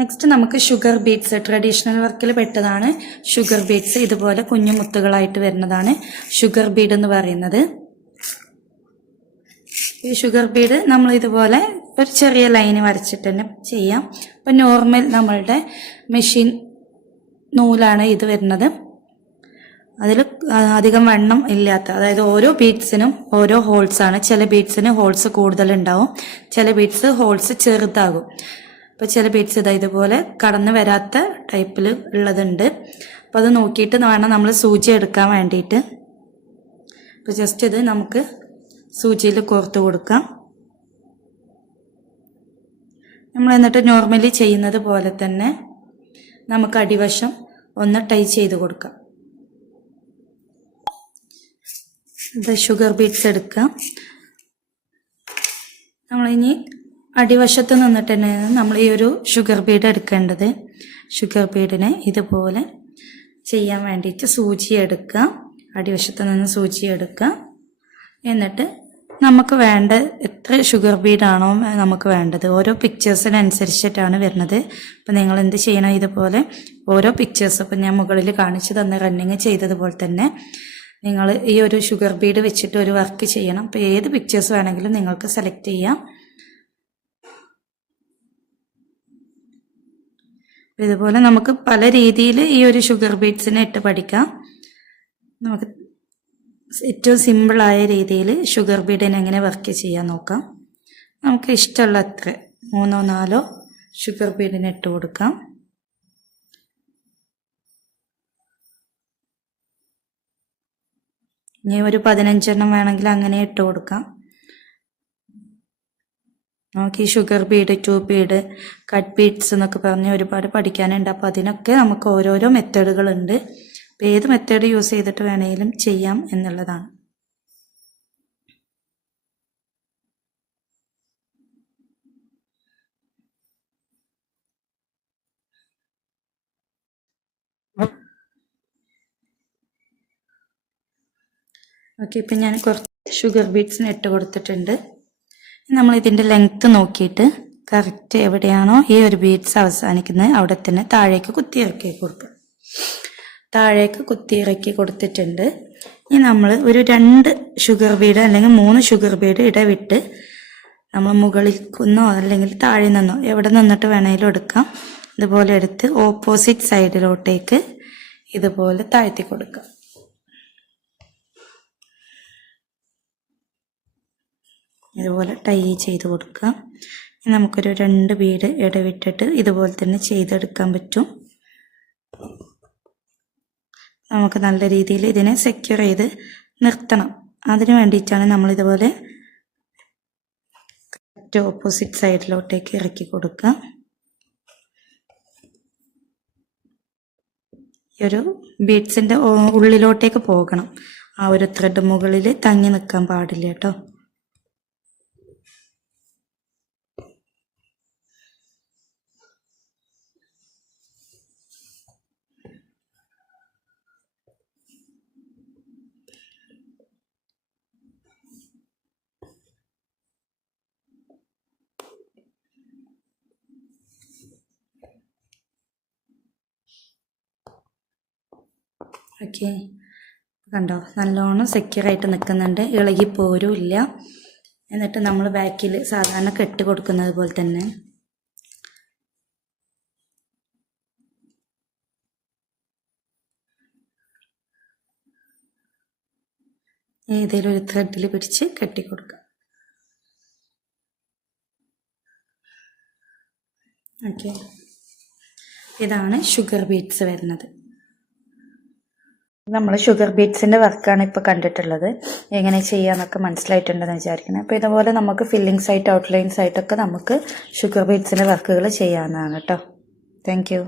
Next നമുക്ക് sugar beads traditional വർക്കിൽ പെട്ടതാണ് ഷുഗർ ബീഡ്സ്. ഇതുപോലെ കുഞ്ഞു മുത്തുകളായിട്ട് വരുന്നതാണ് ഷുഗർ ബീഡ് എന്ന് പറയുന്നത്. ഈ ഷുഗർ ബീഡ് നമ്മൾ ഇതുപോലെ ഒരു ചെറിയ ലൈന് വരച്ചിട്ട് തന്നെ ചെയ്യാം. അപ്പം നോർമൽ നമ്മളുടെ മെഷീൻ നൂലാണ് ഇത് വരുന്നത്. അതിൽ അധികം വണ്ണം ഇല്ലാത്ത, അതായത് ഓരോ ബീഡ്സിനും ഓരോ ഹോൾസ് ആണ്. ചില ബീഡ്സിന് ഹോൾസ് കൂടുതലുണ്ടാവും, ചില ബീഡ്സ് ഹോൾസ് ചെറുതാകും. അപ്പോൾ ചില ബീഡ്സ് ഇതുപോലെ കടന്നു വരാത്ത ടൈപ്പിൽ ഉള്ളതുണ്ട്. അപ്പോൾ അത് നോക്കിയിട്ട് വേണം നമ്മൾ സൂചി എടുക്കാൻ വേണ്ടിയിട്ട്. അപ്പോൾ ജസ്റ്റ് ഇത് നമുക്ക് സൂചിയിൽ കോർത്ത് കൊടുക്കാം. നമ്മൾ എന്നിട്ട് നോർമലി ചെയ്യുന്നത് പോലെ തന്നെ നമുക്ക് അടിവശം ഒന്ന് ടൈ ചെയ്ത് കൊടുക്കാം. ഇത് ഷുഗർ ബീഡ്സ് എടുക്കാം. നമ്മളിനി അടിവശത്ത് നിന്നിട്ട് തന്നെയാണ് നമ്മൾ ഈ ഒരു ഷുഗർ ബീഡ് എടുക്കേണ്ടത്. ഷുഗർ ബീഡിനെ ഇതുപോലെ ചെയ്യാൻ വേണ്ടിയിട്ട് സൂചി എടുക്കുക. അടിവശത്ത് നിന്ന് സൂചി എടുക്കുക. എന്നിട്ട് നമുക്ക് വേണ്ട എത്ര ഷുഗർ ബീഡാണോ നമുക്ക് വേണ്ടത്, ഓരോ പിക്ചേഴ്സിനനുസരിച്ചിട്ടാണ് വരുന്നത്. അപ്പം നിങ്ങൾ എന്ത് ചെയ്യണം, ഇതുപോലെ ഓരോ പിക്ചേഴ്സ്, ഇപ്പം ഞാൻ മുകളിൽ കാണിച്ചു തന്ന റണ്ണിങ് ചെയ്തതുപോലെ തന്നെ നിങ്ങൾ ഈ ഒരു ഷുഗർ ബീഡ് വെച്ചിട്ട് ഒരു വർക്ക് ചെയ്യണം. അപ്പോൾ ഏത് പിക്ചേഴ്സ് വേണമെങ്കിലും നിങ്ങൾക്ക് സെലക്ട് ചെയ്യാം. ഇതുപോലെ നമുക്ക് പല രീതിയിൽ ഈ ഒരു ഷുഗർ ബീഡ്സിനെ ഇട്ട് പഠിക്കാം. നമുക്ക് ഏറ്റവും സിമ്പിളായ രീതിയിൽ ഷുഗർ ബീഡിനെ എങ്ങനെ വർക്ക് ചെയ്യാൻ നോക്കാം. നമുക്ക് ഇഷ്ടമുള്ള അത്ര 3 or 4 ഷുഗർ ബീഡിനെ ഇട്ട് കൊടുക്കാം. ഇനി ഒരു 15 വേണമെങ്കിൽ അങ്ങനെ ഇട്ട് കൊടുക്കാം. നമുക്ക് ഈ sugar Bede, tube Bede, cut beads എന്നൊക്കെ പറഞ്ഞ് ഒരുപാട് പഠിക്കാനുണ്ട്. അപ്പോൾ അതിനൊക്കെ നമുക്ക് ഓരോരോ മെത്തേഡുകളുണ്ട്. അപ്പോൾ ഏത് മെത്തേഡ് യൂസ് ചെയ്തിട്ട് വേണമെങ്കിലും ചെയ്യാം എന്നുള്ളതാണ്. ഓക്കെ, ഇപ്പം ഞാൻ കുറച്ച് ഷുഗർ ബീഡ്സിന് ഇട്ട് കൊടുത്തിട്ടുണ്ട്. നമ്മൾ ഇതിൻ്റെ ലെങ്ത്ത് നോക്കിയിട്ട് കറക്റ്റ് എവിടെയാണോ ഈ ഒരു ബീഡ്സ് അവസാനിക്കുന്നത് അവിടെ തന്നെ താഴേക്ക് കുത്തിയിറക്കി കൊടുക്കുക. താഴേക്ക് കുത്തിയിറക്കി കൊടുത്തിട്ടുണ്ട്. ഇനി നമ്മൾ ഒരു 2 ഷുഗർ ബീഡ് അല്ലെങ്കിൽ 3 ഷുഗർ ബീഡ് ഇടവിട്ട് നമ്മൾ മുകളിൽ നിന്നോ അല്ലെങ്കിൽ താഴെ നിന്നോ എവിടെ നിന്നിട്ട് വേണമെങ്കിലും എടുക്കാം. ഇതുപോലെ എടുത്ത് ഓപ്പോസിറ്റ് സൈഡിലോട്ടേക്ക് ഇതുപോലെ താഴ്ത്തി കൊടുക്കാം. ഇതുപോലെ ടൈ ചെയ്ത് കൊടുക്കുക. നമുക്കൊരു 2 ബീഡ് ഇടവിട്ടിട്ട് ഇതുപോലെ തന്നെ ചെയ്തെടുക്കാൻ പറ്റും. നമുക്ക് നല്ല രീതിയിൽ ഇതിനെ സെക്യൂർ ചെയ്ത് നിർത്തണം. അതിന് വേണ്ടിയിട്ടാണ് നമ്മളിതുപോലെ ഓപ്പോസിറ്റ് സൈഡിലോട്ടേക്ക് ഇറക്കി കൊടുക്കുക. ഈ ഒരു ബീഡ്സിൻ്റെ ഉള്ളിലോട്ടേക്ക് പോകണം. ആ ഒരു ത്രെഡ് മുകളിൽ തങ്ങി നിൽക്കാൻ പാടില്ല കേട്ടോ. ഓക്കെ, കണ്ടോ, നല്ലോണം സെക്യൂറായിട്ട് നിൽക്കുന്നുണ്ട്, ഇളകിപ്പോരും ഇല്ല. എന്നിട്ട് നമ്മൾ ബാക്കിൽ സാധാരണ കെട്ട് കൊടുക്കുന്നത് പോലെ തന്നെ ഏതെങ്കിലും ഒരു ത്രെഡിൽ പിടിച്ച് കെട്ടിക്കൊടുക്കുക. ഓക്കെ, ഇതാണ് ഷുഗർ ബീഡ്സ് വരുന്നത്. നമ്മൾ ഷുഗർ ബീഡ്സിൻ്റെ വർക്കാണ് ഇപ്പോൾ കണ്ടിട്ടുള്ളത്. എങ്ങനെ ചെയ്യാമെന്നൊക്കെ മനസ്സിലായിട്ടുണ്ടെന്ന് വിചാരിക്കുന്നത്. അപ്പോൾ ഇതുപോലെ നമുക്ക് ഫില്ലിങ്സ് ആയിട്ട് ഔട്ട്ലൈൻസ് ആയിട്ടൊക്കെ നമുക്ക് ഷുഗർ ബീഡ്സിൻ്റെ വർക്കുകൾ ചെയ്യാവുന്നതാണ് കേട്ടോ. Thank you.